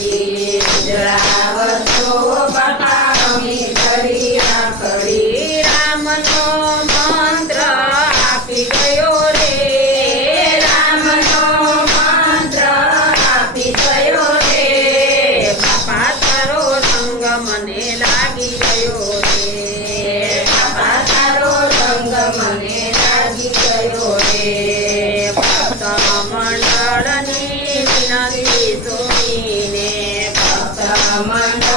રાખડી ઉજરાવશો બાપા અમે કરી રાખડી રામનો મંત્ર આપી ગયો રે રામનો મંત્ર આપી ગયો રે બાપા તારો સંગ મને લાગી ગયો રે બાપા તારો સંગ મને લાગી ગયો રે ભક્ત મંડળની વિનંતી સુણીને ભક્ત મંડળ